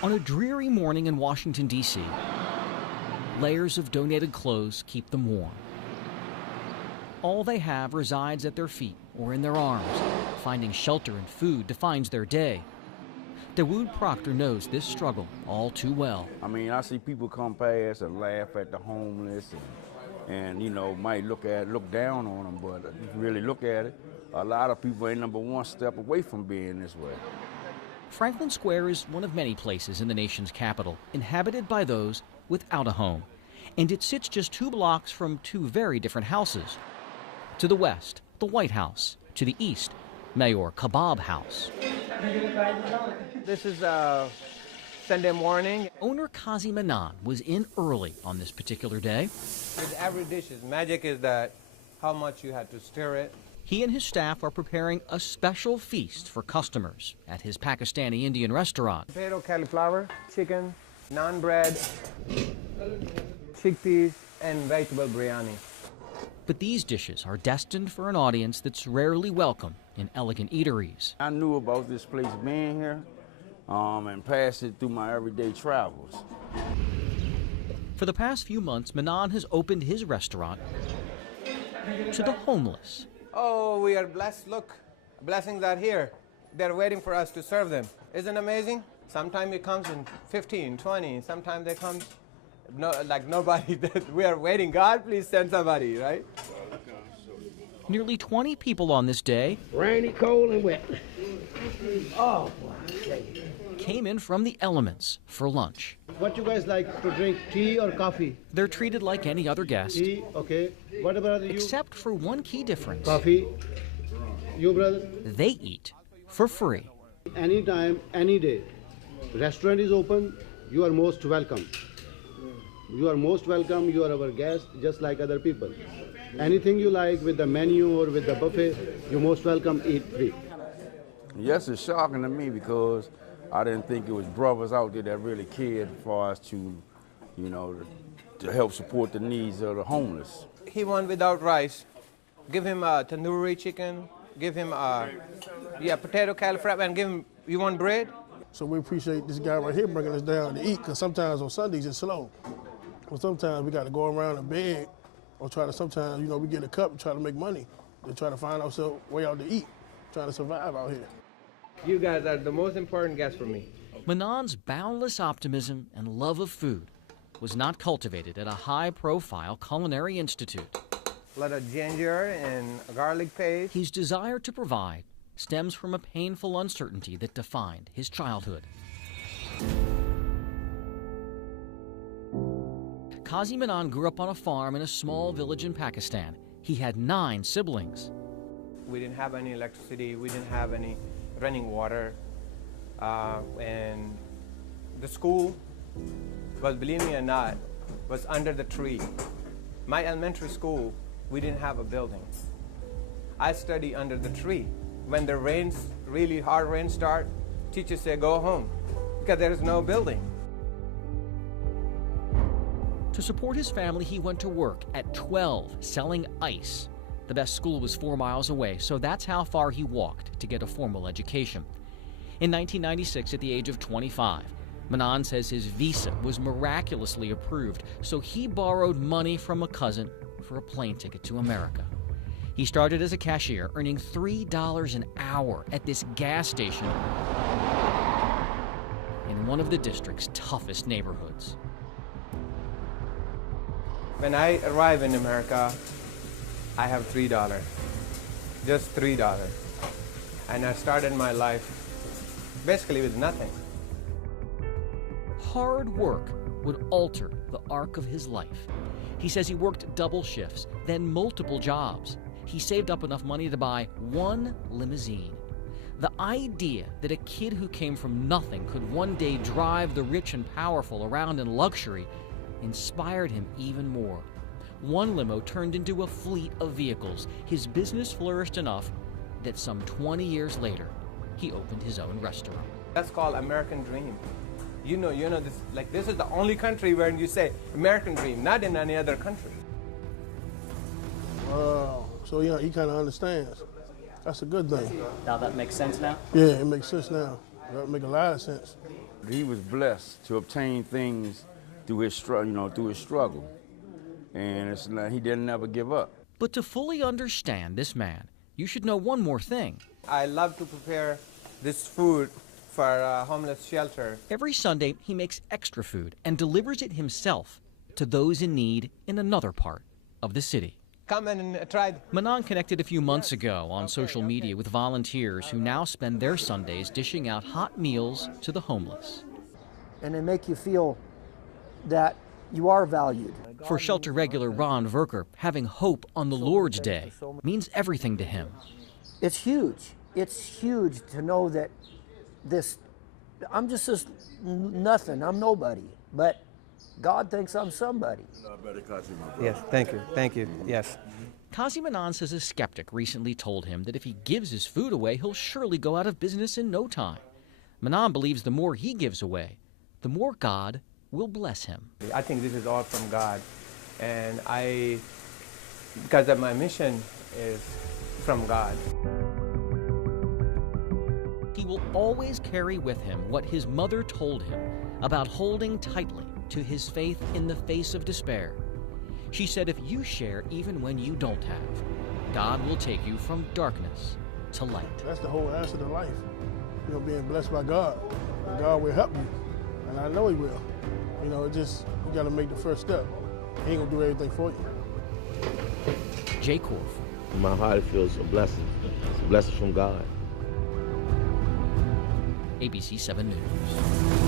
On a dreary morning in Washington, D.C., layers of donated clothes keep them warm. All they have resides at their feet or in their arms. Finding shelter and food defines their day. Dawood Proctor knows this struggle all too well. I mean, I see people come past and laugh at the homeless and you know, might look down on them, but if you really look at it, a lot of people ain't number one step away from being this way. Franklin Square is one of many places in the nation's capital inhabited by those without a home. And it sits just 2 blocks from 2 very different houses. To the west, the White House. To the east, Mayor Kebab House. This is Sunday morning. Owner Kazi Manan was in early on this particular day. With every dish, magic is that how much you had to stir it. He and his staff are preparing a special feast for customers at his Pakistani Indian restaurant. Potato, cauliflower, chicken, naan bread, chickpeas, and vegetable biryani. But these dishes are destined for an audience that's rarely welcome in elegant eateries. I knew about this place being here and passed it through my everyday travels. For the past few months, Manan has opened his restaurant to the homeless. Oh, we are blessed. Look, blessings are here. They're waiting for us to serve them. Isn't it amazing? Sometimes it comes in 15, 20. Sometimes they come like nobody. We are waiting. God, please send somebody, right? Nearly 20 people on this day, rainy, cold, and wet. Oh, came in from the elements for lunch. What you guys like to drink, tea or coffee? They're treated like any other guest. Tea, okay. What about you? Except for one key difference. Coffee. You, brother? They eat for free. Anytime, any day. Restaurant is open. You are most welcome. You are most welcome. You are our guest, just like other people. Anything you like with the menu or with the buffet, you're most welcome. Eat free. Yes, it's shocking to me because I didn't think it was brothers out there that really cared for us to, you know, to help support the needs of the homeless. He went without rice. Give him a tandoori chicken. Give him a potato cauliflower, and give him. You want bread? So we appreciate this guy right here bringing us down to eat, because sometimes on Sundays it's slow. But sometimes we got to go around and beg, or try to sometimes, you know, we get a cup and try to make money, to try to find ourselves way out to eat, trying to survive out here. You guys are the most important guests for me. Manan's boundless optimism and love of food was not cultivated at a high-profile culinary institute. A lot of ginger and garlic paste. His desire to provide stems from a painful uncertainty that defined his childhood. Kazi Manan grew up on a farm in a small village in Pakistan. He had 9 siblings. We didn't have any electricity. We didn't have any running water. And the school was, believe me or not, was under the tree. My elementary school, we didn't have a building. I studied under the tree. When the rains, really hard rain start, teachers say go home because there is no building. To support his family, he went to work at 12 selling ice. The best school was 4 miles away, so that's how far he walked to get a formal education. In 1996, at the age of 25, Manan says his visa was miraculously approved, so he borrowed money from a cousin for a plane ticket to America. He started as a cashier, earning $3 an hour at this gas station in one of the district's toughest neighborhoods. When I arrive in America, I have $3, just $3. And I started my life basically with nothing. Hard work would alter the arc of his life. He says he worked double shifts, then multiple jobs. He saved up enough money to buy 1 limousine. The idea that a kid who came from nothing could one day drive the rich and powerful around in luxury inspired him even more. 1 limo turned into a fleet of vehicles. His business flourished enough that some 20 years later, he opened his own restaurant. That's called American dream. You know this is the only country where you say American dream, not in any other country. Wow. So yeah, he kind of understands. That's a good thing. Now that makes sense now? Yeah, it makes sense now. That make a lot of sense. He was blessed to obtain things through his struggle, and it's like he didn't ever give up. But to fully understand this man, you should know one more thing. I love to prepare this food for a homeless shelter. Every Sunday, he makes extra food and delivers it himself to those in need in another part of the city. Come and try. Manan connected a few months ago on social media with volunteers who now spend their Sundays dishing out hot meals to the homeless. And they make you feel that you are valued. For shelter regular Ron Verker, having hope on the Lord's Day means everything to him. It's huge. It's huge to know that I'm just this nothing, I'm nobody, but God thinks I'm somebody. Yes, thank you, yes. Kazi Manan says a skeptic recently told him that if he gives his food away, he'll surely go out of business in no time. Manan believes the more he gives away, the more God will bless him. I think this is all from God, and because of my mission is from God. He will always carry with him what his mother told him about holding tightly to his faith in the face of despair. She said, if you share even when you don't have, God will take you from darkness to light. That's the whole answer to life. You know, being blessed by God. And God will help you, and I know He will. You know, you got to make the first step. He ain't gonna do everything for you. Jay Korf. In my heart, it feels a blessing. It's a blessing from God. ABC 7 News.